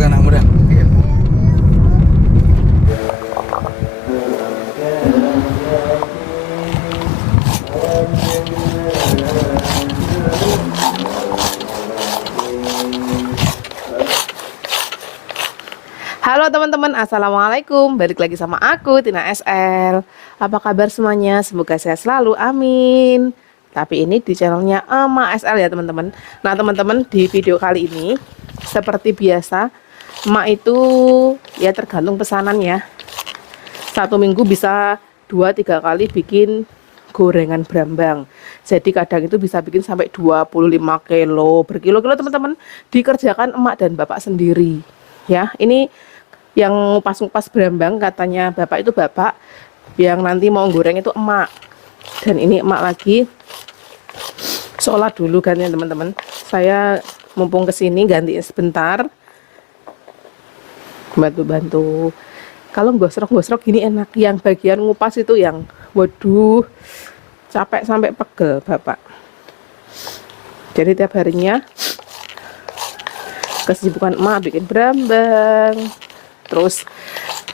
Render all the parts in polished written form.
ke anakmu dah. Halo teman-teman, assalamualaikum. Balik lagi sama aku, Tina SL. Apa kabar semuanya? Semoga sehat selalu, amin. Tapi ini di channelnya Emak SL ya teman-teman. Nah teman-teman, di video kali ini seperti biasa, Emak itu ya tergantung pesanan ya. Satu minggu bisa 2-3 kali bikin gorengan brambang. Jadi kadang itu bisa bikin sampai 25 kilo, berkilo-kilo teman-teman. Dikerjakan emak dan bapak sendiri. Ya, ini yang ngupas-ngupas brambang katanya bapak itu bapak, yang nanti mau goreng itu emak. Dan ini emak lagi sholat dulu kan ya teman-teman. Saya mumpung kesini gantiin sebentar, bantu-bantu. Kalau gosrok-gosrok gini enak, yang bagian ngupas itu yang waduh capek sampai pegel bapak. Jadi tiap harinya kesibukan emak bikin brambang, terus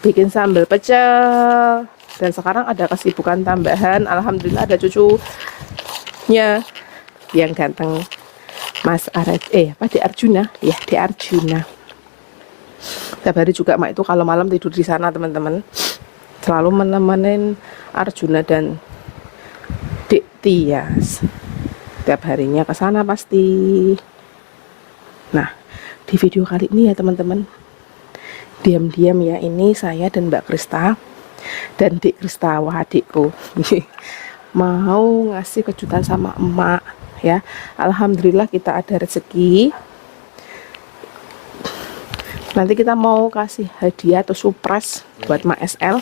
bikin sambal pecel, dan sekarang ada kesibukan tambahan, alhamdulillah ada cucunya yang ganteng, Mas Di Arjuna ya, Di Arjuna. Tiap hari juga emak itu kalau malam tidur di sana teman-teman, selalu menemenin Arjuna dan Dik Tias. Tiap harinya ke sana pasti. Nah, di video kali ini ya teman-teman, diam-diam ya, ini saya dan Mbak Krista dan Dik Krista, wah adikku, mau ngasih kejutan sama emak ya. Alhamdulillah kita ada rezeki. Nanti kita mau kasih hadiah atau surprise buat Mak SL.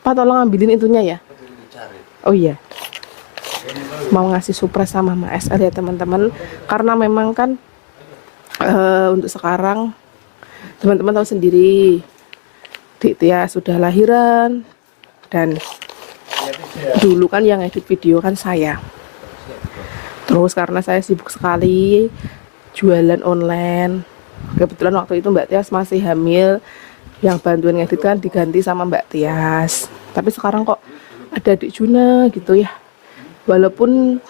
Pak tolong ambilin itunya ya. Oh iya, mau ngasih surprise sama Mak SL ya teman-teman, karena memang kan untuk sekarang teman-teman tahu sendiri, Dik Tia sudah lahiran, dan dulu kan yang edit video kan saya. Terus karena saya sibuk sekali jualan online, kebetulan waktu itu Mbak Tias masih hamil, yang bantuin ngedit kan diganti sama Mbak Tias. Tapi sekarang kok ada Dik Juna gitu ya, walaupun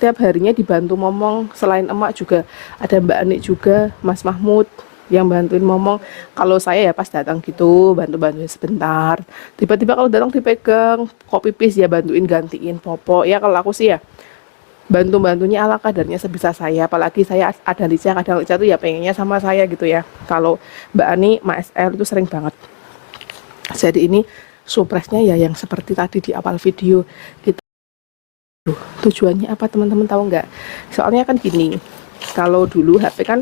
tiap harinya dibantu momong, selain emak juga ada Mbak Anik juga, Mas Mahmud yang bantuin momong. Kalau saya ya pas datang gitu bantu-bantuin sebentar, tiba-tiba kalau datang dipegang kok pipis ya bantuin gantiin popok ya. Kalau aku sih ya bantu-bantunya ala kadarnya sebisa saya, apalagi saya ada Lica, kadang Lica tuh ya pengennya sama saya gitu ya. Kalau Mbak Ani, Mas SL itu sering banget. Jadi ini surprise-nya ya yang seperti tadi di awal video. Kita tujuannya apa teman-teman tahu nggak? Soalnya kan gini, kalau dulu HP kan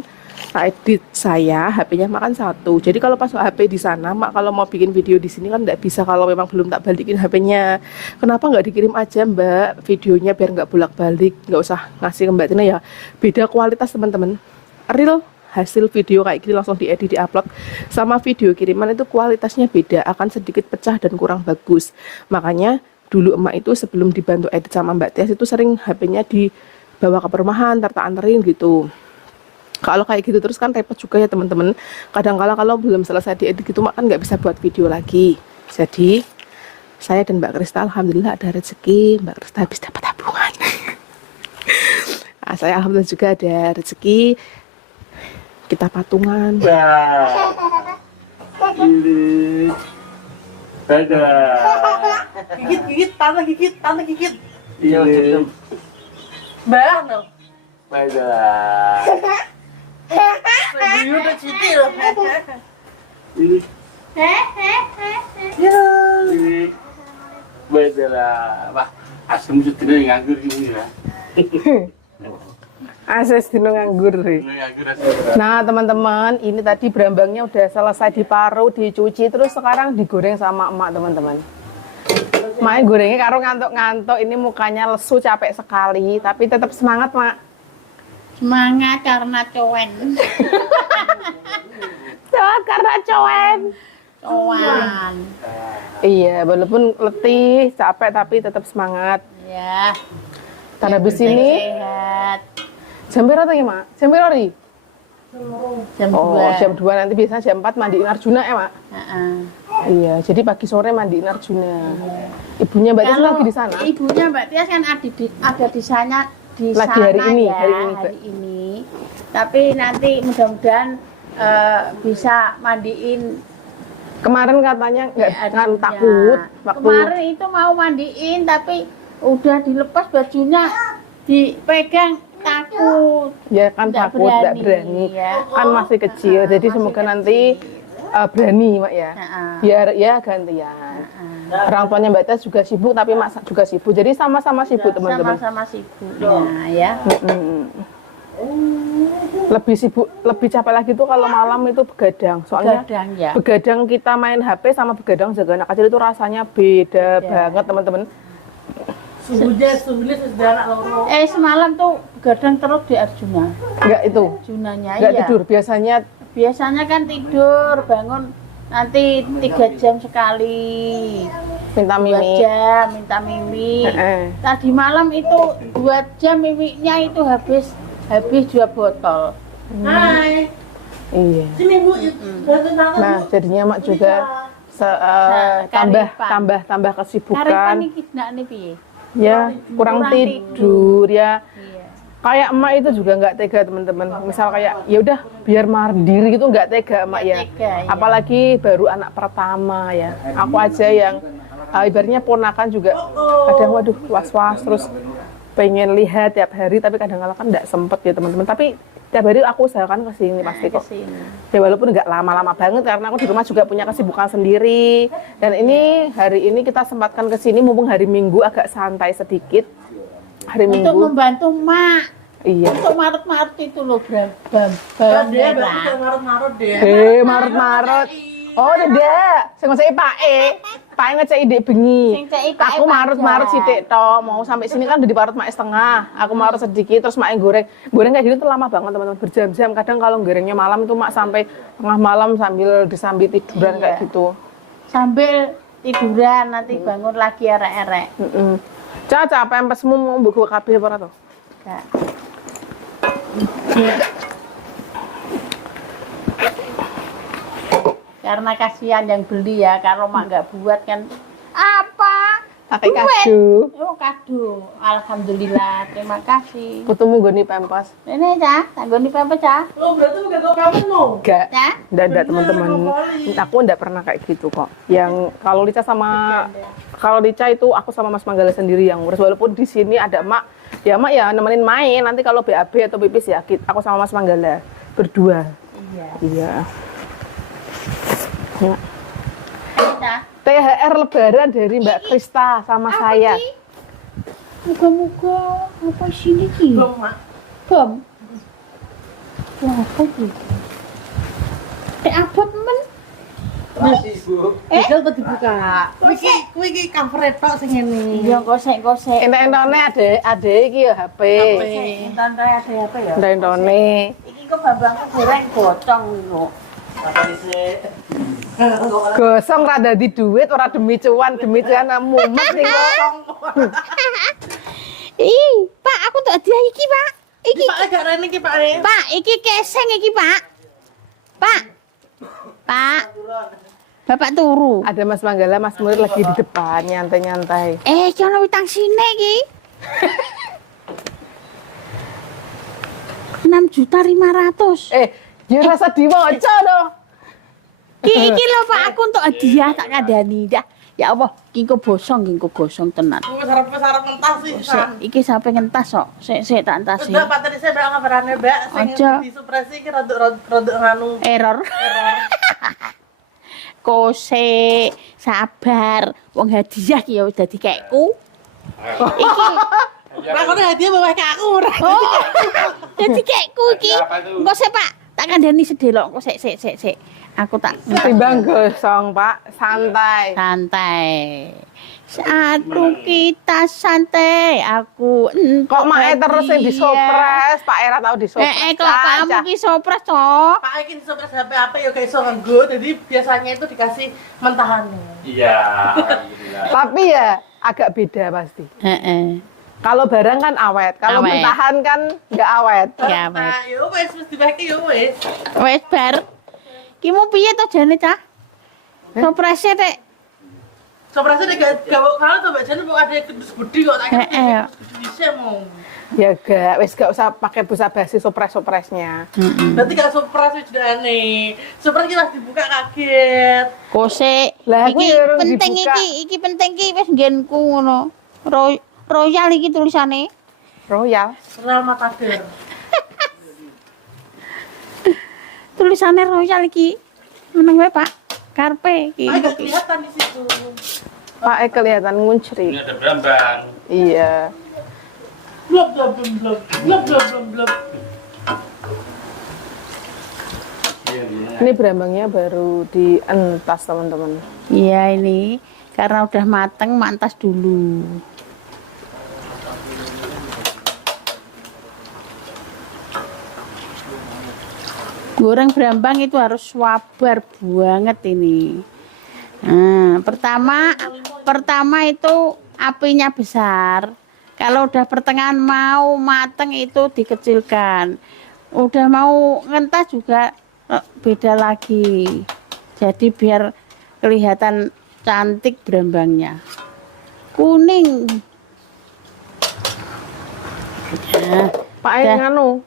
tak edit saya, HP-nya makan satu. Jadi kalau pas HP di sana, mak kalau mau bikin video di sini kan nggak bisa kalau memang belum tak balikin HP-nya. Kenapa nggak dikirim aja Mbak videonya biar nggak bolak-balik, nggak usah ngasih ke Mbak Tina ya. Beda kualitas teman-teman. Real hasil video kayak gini langsung diedit, diupload, sama video kiriman itu kualitasnya beda, akan sedikit pecah dan kurang bagus. Makanya dulu emak itu sebelum dibantu edit sama Mbak Tias itu sering HP-nya dibawa ke perumahan, anterin gitu. Kalau kayak gitu terus kan repot juga ya teman-teman. Kadang-kala kalau belum selesai diedit gitu mak kan nggak bisa buat video lagi. Jadi saya dan Mbak Krista alhamdulillah ada rezeki, Mbak Krista habis dapat tabungan. Nah, saya alhamdulillah juga ada rezeki, kita patungan. Ini dadah. Gigit, tante gigit. Iya, Barang dong. dadah. Video udah cuti loh. Ini. Ini. Dadah. Wah, asem cuti nganggur gini ya. Ases dino nganggur sih. Nganggur asem. Nah teman-teman, ini tadi brambangnya udah selesai diparu, dicuci, terus sekarang digoreng sama emak teman-teman. Main gorengnya karo ngantuk-ngantuk, ini mukanya lesu capek sekali, tapi tetap semangat mak. Semangat karena cowen. Semangat karena cowen. Cowan. Iya, walaupun letih, capek, tapi tetap semangat. Ya. Karena habis ini Sehat. jam berapa ya mak? Jam berapa ri? Jam Oh, 2. jam 2 nanti biasanya jam 4 mandiin Arjuna ya, Mak? Heeh. Iya, jadi pagi sore mandiin Arjuna. Ibunya Mbak Tias Kalau lagi di sana? ibunya Mbak Tias kan ada di sana Lagi hari ini, ya, hari ini, Mbak. hari ini. Tapi nanti mudah-mudahan bisa mandiin Kemarin katanya nggak kan Arjuna. takut waktu Kemarin itu mau mandiin tapi udah dilepas bajunya dipegang takut. ya kan Nggak takut, nggak berani, berani. ya. Kan masih kecil, jadi masih semoga kecil. nanti berani, Mak ya. Heeh. Biar ya gantian. Orang tuanya Mbak Tias juga sibuk, tapi Mak juga sibuk. Jadi sama-sama sibuk, teman-teman. Sama-sama sibuknya ya. Lebih sibuk, lebih capek lagi tuh kalau malam itu begadang. Soalnya Begadang, ya. begadang kita main HP sama begadang jaga anak kecil itu rasanya beda banget, teman-teman. Suhunya sudah anak loro. Semalam tuh begadang terus di Arjuna. Enggak itu, Arjunanya enggak iya. tidur. Biasanya Kan tidur, bangun nanti 3 jam sekali. minta 2 mimi. jam minta mimi. Heeh. Tadi malam itu 2 jam miminya itu habis 2 botol. Hai, Iya. sini Bu, bantu tante. Nah, jadinya Mak juga tambah Karepan kesibukan. iki nakne piye? Ya, kurang Kurang tidur ya. Iya. Kayak emak itu juga nggak tega, teman-teman. Misal kayak ya udah biar mandiri gitu nggak tega emak ya. Nggak tega, iya. Apalagi baru anak pertama ya. Aku aja yang ibaratnya ponakan juga kadang waduh was-was terus pengen lihat tiap hari, tapi kadang-kadang kan nggak sempet ya teman-teman. Tapi tiap hari aku usahakan kesini pasti kok. Kesini. Ya walaupun nggak lama-lama banget karena aku di rumah juga punya kesibukan sendiri. Dan ini hari ini kita sempatkan kesini mumpung hari Minggu agak santai sedikit. Hari Untuk Minggu. membantu Mak. Iya. Untuk Maret-Maret itu loh, bawang Dia merah. berarti marut-marut deh. Maret-Maret. Oh, tidak. Saya ngecek Pak Pak ngecek ide bengi. Sing ceki Pak Aku Maret-Maret aja. sithik toh. Mau sampai sini kan udah di Maret mak setengah. Aku Maret sedikit terus mak goreng. Goreng kayak gitu tuh lama banget, teman-teman. Berjam-jam. Kadang kalau gorengnya malam tuh mak sampai tengah malam sambil disambi tiduran Iya. kayak gitu. Sambil tiduran nanti bangun lagi erek-erek. Heeh. Caca, pempesmu mau buku kabeh apa ora to? Enggak. Karena kasihan yang beli ya, kalau mak nggak buat kan apa? Pakai Duit. kado. Oh kado, alhamdulillah, terima kasih. Putumu goni pempes. Ini cah, tanggung di apa cah? Lo berarti enggak kau kamu no. Enggak. Cah? Enggak teman-teman. Aku enggak pernah kayak gitu kok. Yang kalau Lica itu aku sama Mas Manggala sendiri yang ngurus, walaupun di sini ada Mak. Ya Mak ya nemenin main. Nanti kalau BAB atau pipis ya aku sama Mas Manggala berdua. Iya. Iya. Ya. Cah. THR lebaran dari Mbak Krista sama saya. Muka-muka apa sini ki? Belum, Mak. Bom. Wah, apa ki? Abot men. Masih, Bu. Tinggal tuh dibuka. Kuwi cover tok sing ngene. Iya, gosek-gosek. Entek-entone ade iki ya HP. Entar ada apa ya? Entek-entone. Iki kok babangku goreng gocong lho. Gosong ra dadi duit ora demi cuan mumet sing kosong. Ih, Pak, aku tuh hadiah iki, Pak. Iki, Pak agak rene iki, Pak. Pak, iki keseng iki, Pak. Pak. Pak. Bapak turu. Ada Mas Manggala, Mas Murid lagi di depan nyantai-nyantai. Jangan witang sini iki. 6.500.000. Ya rasa diwaca dong. Iki lho Pak, aku untuk hadiah tak kandhani dah. Ya Allah, iki kok gosong tenan. Wis sarap mentah sih. Sik, iki sampe ngentas kok. Sik tak entas Mbak, Pak tadi saya mbak ngabarane mbak sing Aja. disupresi iki rada nganu. Error. Kose, sabar. Wong hadiah ki ya wis dadi kekku. Iki Pak kok hadiah bawa ke aku. oh. Dadi kekku iki. Hadiah apa itu? Engko sik Pak, tak kandhani sedelok. Engko sik. Aku tak Timbang gosong, Pak. Santai. santai. Satu kita santai. Aku Kok mae terus yang disopres, Pak Era tahu disopres. kok kamu ki sopres toh? Pak iki disupres HP ya kayak iso nganggo. Jadi biasanya itu dikasih mentahannya. Iya, alhamdulillah. Tapi ya agak beda pasti. Heeh. Kalau barang kan awet, kalau Awet. mentahan kan nggak awet. Ya wes. Nah, yo wes mesti pakai yo wes. Wes bar. Ki mau piye to jane cah? Surprise Dek. Soprasnya gak kalau tuh bacanya mau ada kudus budi kok tak Heeh. kudus bisa mau. Ya gak, wes gak usah pakai busa basi surprise-surprise-nya. Berarti gak surprise wis sudah aneh. Surprise kita dibuka kaget. Kose. Lah, aku Iki ya urung penting dibuka. iki penting iki wis nggenku ngono. Royal iki tulisane. Royal. Real Matader. Tulisane Royal iki. Meneng wae, Pak. Karpe iki. Agak kelihatan di situ. Pak kelihatan nguncri. Ini ada Brambang. Iya. Blok blok blok blok blok blok blok blok. Ini berambangnya baru dientas teman-teman. Iya ini karena udah mateng mantas dulu. Goreng berambang itu harus sabar banget ini. Nah, pertama itu apinya besar. Kalau udah pertengahan mau mateng itu dikecilkan. Udah mau ngentas juga beda lagi. Jadi biar kelihatan cantik berambangnya. Kuning. Nah, Pak Dah. nganu.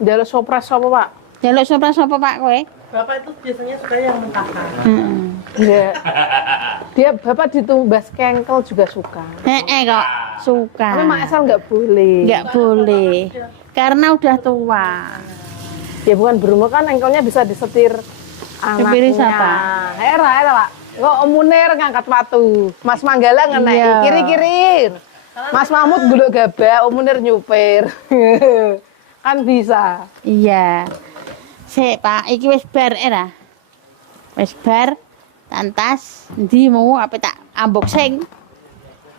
Jalur sopras apa, Pak? jaluk sapa Pak kowe? Bapak itu biasanya suka yang mentahan. Iya. Dia Bapak ditumbas kengkel juga suka. Kok suka. Tapi Mak Esal nggak boleh. Nggak boleh. Karena udah tua. Ya bukan berumur kan engkelnya bisa disetir Supiri anaknya. siapa? Era Pak. Kok Om Munir ngangkat watu. Mas Manggala ngenai Iya. kiri-kiri. Mas Mahmud gulung gabah, Om Munir nyupir. Kan bisa. Iya. Sik Pak, iki wis bar era. Wis bar tantas ndi mau apa tak unboxing.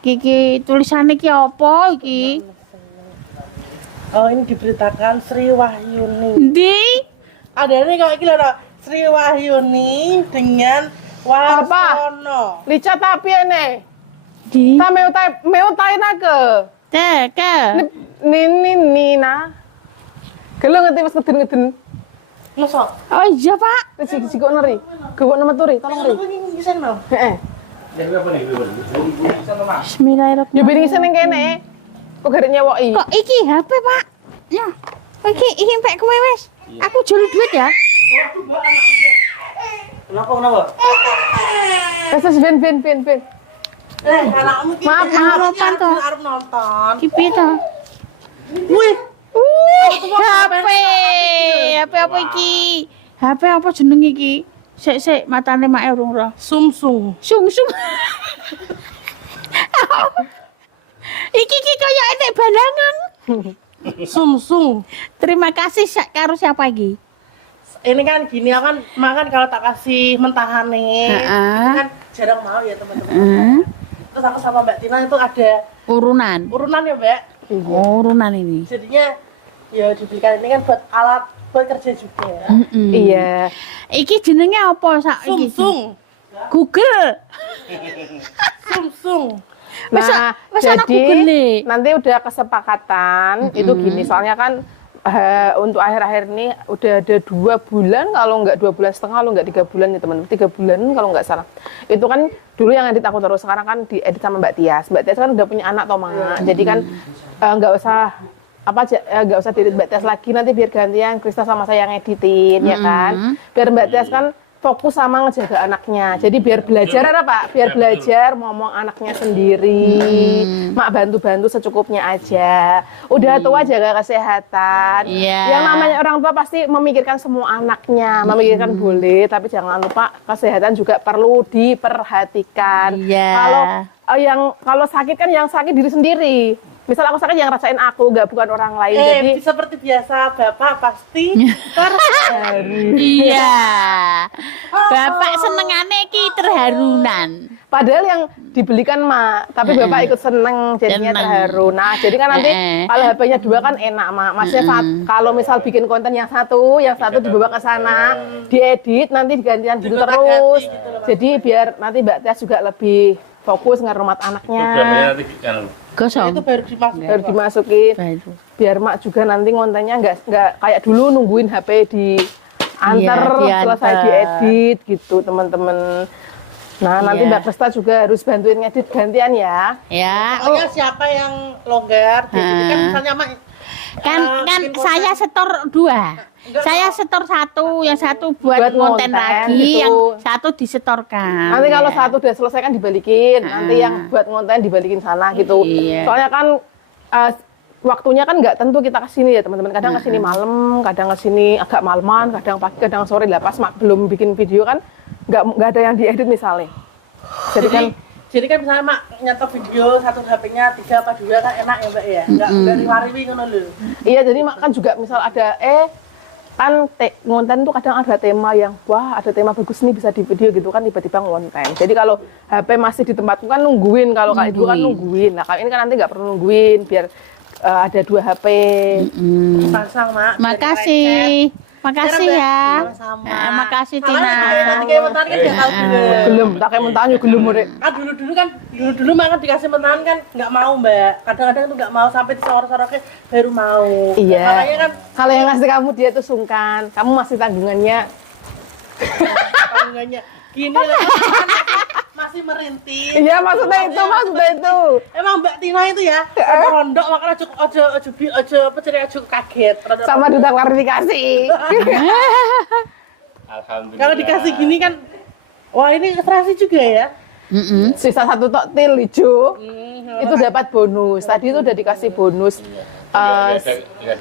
Iki tulisane iki apa iki? Oh ini diberitakan Sri Wahyuni. Ndi? Ada nih kalau gila no. Sri Wahyuni dengan Warsono. Licat tapi ini. Di. Ta meu tai nake. Ke. Nini Nina. Gelo ngerti Mas ngeden-ngeden. Masa? Oh iya Pak. Sik kok neri. Gawok nama turi, tolong ri. Aku ingin bisa no. Heeh. Jadi apa nih? Bismillahirrahmanirrahim. Yo bini seneng kene. Kok garek nyewoki. Kok iki HP Pak? Ya. Iki mpek kowe wis. Aku jul duit ya. Kenapa? Wes ben. Anakmu ki. Maaf. Harapan toh. Arep nonton. Iki piye to? Wih, HP apa iki? HP apa jeneng iki? Sik matane mak urung roh. sumsum. Sungsung. Iki kaya enek balangan. Sumsum. Terima kasih karo siapa iki? Ini kan gini kan makan kalau tak kasih mentahan nih. Heeh. Itu kan jarang mau ya teman-teman. Heeh. Terus aku sama Mbak Tina itu ada Urunan. urunan ya Mbak. Urunan ini. Jadinya ya dibelikan ini kan buat alat buat kerja juga. Iya. Iki jenenge apa sak iki? Sumsung. Google. Sumsung. Nah, wes ana Google nih. nanti udah kesepakatan itu gini, soalnya kan untuk akhir-akhir ini udah ada 2 bulan, kalau nggak 2 bulan setengah, kalau nggak 3 bulan ya teman-teman, 3 bulan kalau nggak salah. Itu kan dulu yang edit aku terus, sekarang kan diedit sama Mbak Tias. Mbak Tias kan udah punya anak toh Mak. Jadi kan nggak usah nggak usah diedit Mbak Tias lagi, nanti biar gantian Krista sama saya yang editin ya kan. Biar Mbak Tias kan fokus sama ngejaga anaknya. Jadi biar belajar ada Pak, biar belajar ngomong anaknya sendiri. Mak bantu-bantu secukupnya aja. Udah tua jaga kesehatan. Iya. Yang namanya orang tua pasti memikirkan semua anaknya, memikirkan boleh, tapi jangan lupa kesehatan juga perlu diperhatikan. Iya. Kalau sakit kan yang sakit diri sendiri. Misal aku sakit yang rasain aku, bukan orang lain. Jadi Seperti biasa Bapak pasti terharu. Iya. Bapak senengane ki terharunan. padahal yang dibelikan Mak, tapi Bapak ikut seneng jadinya Seneng. terharu. Nah, jadi kan nanti kalau HP-nya 2 kan enak Mak. Maksudnya kalau misal bikin konten yang satu dibawa ke sana, diedit, nanti digantian gitu Digonta-ganti terus. gitu loh, Pak. Jadi biar nanti Mbak Tias juga lebih fokus ngerumat anaknya. Programnya nanti kan Gosong. Itu baru dimasukin. Baru dimasukin. Baru. Biar mak juga nanti kontennya nggak kayak dulu nungguin HP diantar Iya, selesai diantar. diedit gitu teman-teman. Nah nanti Iya. Mbak Krista juga harus bantuin ngedit gantian ya. Ya, Pokoknya siapa yang longgar, jadi kan misalnya mak kan bikin konten. saya setor 2. Enggak, Saya setor 1, yang satu buat Buat konten konten, lagi, gitu. yang satu disetorkan. Nanti kalau Ya. satu udah selesai kan dibalikin, nanti yang buat konten dibalikin sana gitu. Iya. Soalnya kan waktunya kan nggak tentu kita kesini ya teman-teman. Kadang kesini malam, kadang kesini agak malaman, kadang pagi, kadang sore. Lah pas belum bikin video kan nggak ada yang diedit misalnya. Jadi kan misalnya mak nyetok video satu HP-nya 3 apa 2 kan enak ya mbak ya, nggak riwariwi ngono lho. iya jadi mak kan juga misal ada kan ngonten tuh kadang ada tema yang wah ada tema bagus nih bisa di video gitu kan tiba-tiba ngonten. Jadi kalau HP masih di tempatku kan nungguin, kalau kali dulu kan nungguin. Nah kalau ini kan nanti nggak perlu nungguin biar ada 2 HP. Pasang mak. Makasih. Makasih ya. Sama. Nah, makasih Tina. Tina. Nanti kayak mentahan kan nggak tahu dulu. Belum, tak kayak mentahan juga belum Rek. Ah dulu mak kan dikasih mentahan kan nggak mau mbak. Kadang-kadang tuh nggak mau sampai disorot-sorotnya baru mau. Iya. Makanya kan Kalau yang ngasih kamu dia tuh sungkan, kamu masih tanggungannya. tanggungannya gini lah. Masih merintis. Iya maksudnya itu. Emang Mbak Tina itu ya, rondok makanya ojo kaget. Sama duta klarifikasi. alhamdulillah. Kalau dikasih gini kan, wah ini serasi juga ya. Sisa 1 tok til hijau. Itu dapat bonus. Tadi itu udah dikasih bonus.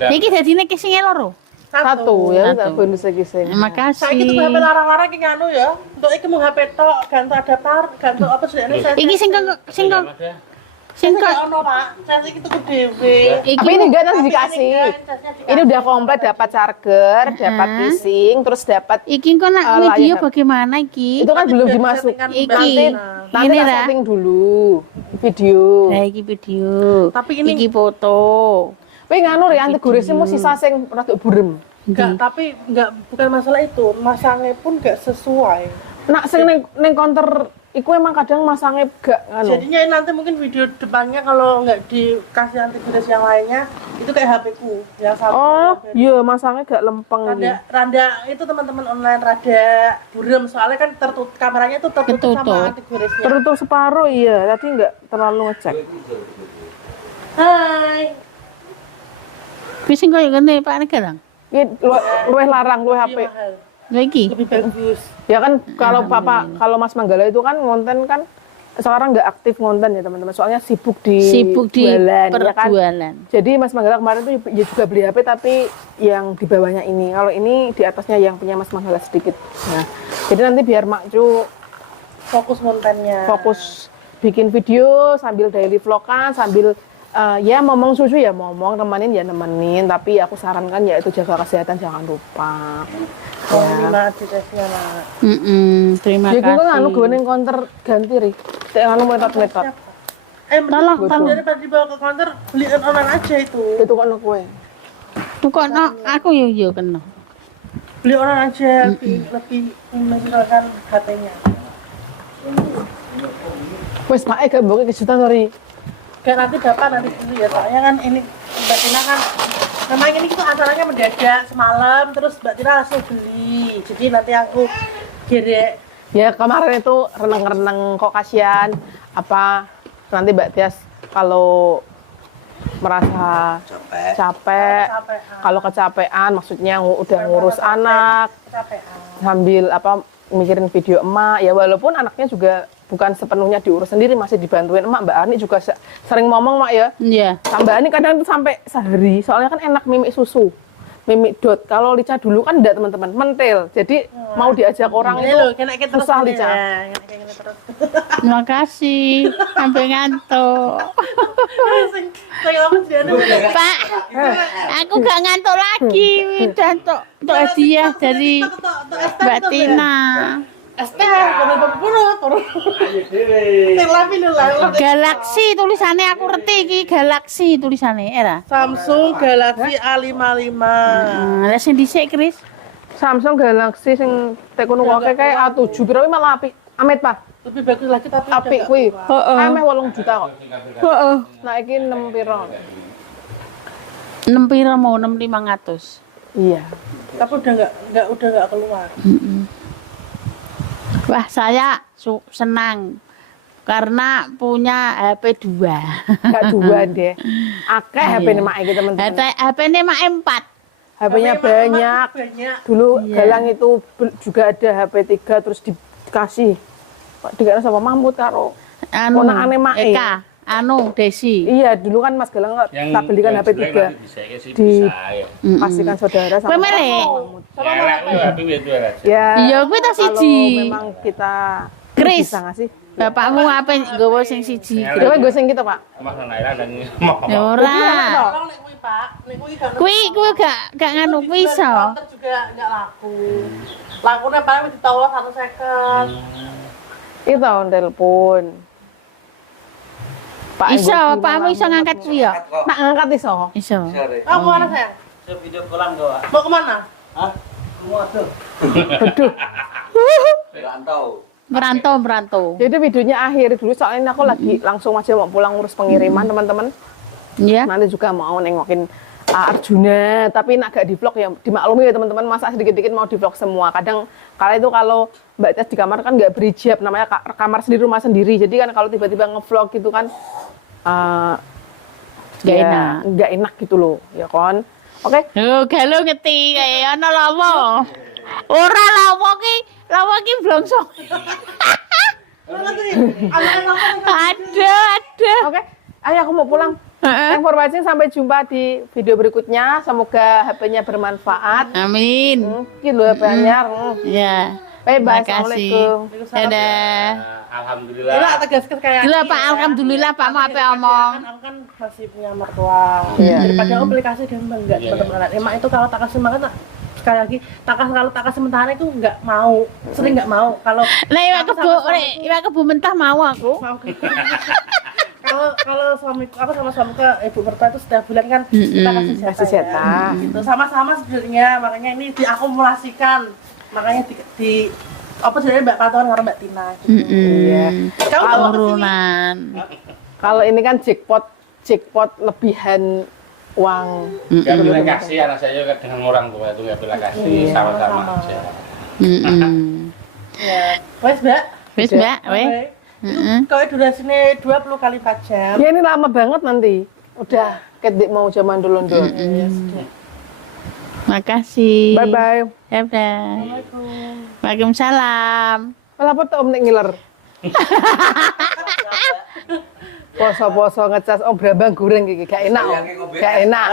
Niki dadine ki sing loro. Satu ya, Satu. bonus lagi sing. Saya Makasih. itu HP larang-larang ki nganu ya. Untuk iki mau HP tok, gantung adaptor, gantung apa sih ini saya. Iki sing ono Pak. Saya iki tuku dhewe. iki Tapi ini enggak nanti dikasih. Ini udah komplit, dapat charger, dapat casing, terus dapat iki kok nak layar. video bagaimana iki? itu kan belum dimasuk. Iki. Nanti Ini, tak Ra. setting dulu video. Nah, iki video. Tapi ini- iki foto. Tapi nganu ya, anti goresmu sisa sing rada burem. Enggak, tapi enggak bukan masalah itu. Masangnya pun enggak sesuai. Nak sing ning counter iku emang kadang masangnya gak nganu. Jadinya nanti mungkin video depannya kalau nggak dikasih antivirus yang lainnya itu kayak HP-ku yang satu. Oh, iya masangnya gak lempeng ini. Rada itu teman-teman online rada burem soalnya kan tertutup kameranya itu tertutup Ketutup. sama antivirusnya. Tertutup separuh iya, tadi nggak terlalu ngecek. Hai. Wis sing koyo ngene Pak Negarang. Ini luwih larang, luwih HP. Lebih mahal, Lha iki. lebih bagus. Ya kan kalau kalau Mas Manggala itu kan ngonten kan sekarang nggak aktif ngonten ya teman-teman. Soalnya sibuk di jualan, ya kan. perjualan. Jadi Mas Manggala kemarin tuh ya juga beli HP tapi yang di bawahnya ini. Kalau ini di atasnya yang punya Mas Manggala sedikit. Nah, jadi nanti biar Mak Cu Fokus kontennya. fokus bikin video sambil daily vlogan sambil ya ngomong susu ya ngomong, nemenin ya nemenin, tapi aku sarankan ya itu jaga kesehatan jangan lupa. Oh, ini mah adresnya Mak. Terima Ya kasih. gue anu gue neng counter ganti ri. Cek anu metot-metot. Tolong, tolong. Daripada dibawa ke kantor, beliin online aja itu. Itu kok kue. Tukokno aku yo kena. Beli online aja lebih menggunakan HP-nya. Wes Pak gak mbok kejutan ri. Kayak nanti bapak nanti dulu ya, soalnya kan ini Mbak Tina kan memang ini tuh acaranya mendadak semalam, terus Mbak Tina langsung beli. Jadi nanti aku kira Ya kemarin itu reneng-reneng kok kasihan apa nanti Mbak Tias kalau merasa capek kalau kecapean maksudnya udah ngurus anak capean. sambil apa mikirin video emak ya walaupun anaknya juga bukan sepenuhnya diurus sendiri masih dibantuin emak. Mbak Ani juga sering ngomong mak ya Iya. Mbak Ani kadang tuh sampai sehari soalnya kan enak mimik susu mimik dot. Kalau Lica dulu kan enggak teman-teman mentil jadi mau diajak orang Ini itu loh, kena terus susah ini Lica. ya, kena terus. Terima kasih. Sampai ngantuk. Saya ngomong jadi ada. Pak, aku gak ngantuk lagi. Udah untuk hadiah dari Mbak Tina. ST puru. Terlapi lah. Galaxy tulisannya aku ngerti iki Galaxy tulisannya era. Samsung Galaxy A55. Lah sing dhisik Kris. Samsung Galaxy sing teknologi kayak A7 piro malah apik. Amit Pak. Lebih bagus lagi tapi udah Apik nggak kuwi. keluar. Ameh 8 juta kok. Heeh. Nah iki 6 piro? 6 pira mau 6.500. Iya. Tapi udah nggak keluar. Wah, saya senang karena punya HP 2. Enggak dua deh. Akeh Iya. HP nih mak iki teman-teman. HP ini mah 4. HP-nya Tapi banyak. banyak. Dulu Iya. Galang itu juga ada HP 3 terus dikasih. Kok dikasih sama Mahmud karo. Anu, Ponakane mak e. Eka, anu Desi. Iya, dulu kan Mas Galang tak belikan HP 3. Di Kasihkan saudara sama Kowe merek? Mahmud. ya. Ya. Iya, kuwi tak Kalau siji. memang kita Kris. bisa ngasih. Bapakmu apa nggawa sing siji? Kita gue sing kita, Pak. Mas Naila dan Ya ora. Tolong nek kuwi, Pak. Nek kuwi kan. Kuwi gak nganu kuwi iso. Counter juga nggak laku. Lakunya paling ditawar 150. Itu telepon. Pak Iso, Enggo pakmu gimana iso ngangkat kuwi ya? Tak ngangkat iso. Iso. Oh, kemana sayang? Saya video kolam kok. Mau kemana? Hah? Mau tuh. Aduh. Merantau. Jadi videonya akhir dulu soalnya aku lagi langsung aja mau pulang ngurus pengiriman teman-teman. Iya. Nanti juga mau nengokin Arjuna, tapi nak gak di vlog ya dimaklumi ya teman-teman, masa sedikit-sedikit mau di vlog semua. Kadang kala itu kalau Mbak Tes di kamar kan nggak berhijab, namanya kamar sendiri rumah sendiri. Jadi kan kalau tiba-tiba ngevlog gitu kan Nggak ya, enak. nggak enak gitu loh, ya kan? Oke. Oh, galo ngerti kaya ana lawa. Ora lawa ki blongsong. Ada. Oke, ayo aku mau pulang. Thanks for watching, sampai jumpa di video berikutnya. Semoga HP-nya bermanfaat. Amin. Ini loh HP anyar. Ya. Bye-bye, Makasih. assalamualaikum. Dadah. Alhamdulillah. Ini tegaskan kayak. Gila Pak, alhamdulillah Pak mau apa omong. Kan aku kan masih punya mertua. Iya. Daripada aku beli kasih dan enggak Iya, teman-teman. Emak itu kalau tak kasih makan sekali lagi kalau tak kasih mentahnya itu nggak mau, sering nggak mau. Kalau Lah iwak kebo mentah mau aku. kalau suamiku aku sama suamiku ibu mertua itu setiap bulan kan kita kasih Kasih jatah. gitu, sama-sama sebenarnya, makanya ini diakumulasikan, makanya di apa sebenarnya Mbak Patuan sama Mbak Tina gitu. Iya. Kamu bawa kesini Turunan. Kalau ini kan jackpot lebihan uang. Ya bilang kasih anak saya juga dengan orang tua itu ya bilang kasih sama-sama aja. ya wes Mbak. Wis Mbak, weh. Heeh. Kalau durasinya 20 kali 4 jam. Ya ini lama banget nanti. Udah kedik mau zaman dulu dulu. Makasih. Bye bye. Dadah. Waalaikumsalam. Kenapa tuh Om nek ngiler? Poso-poso ngecas Om Brambang goreng iki gak enak. Gak enak.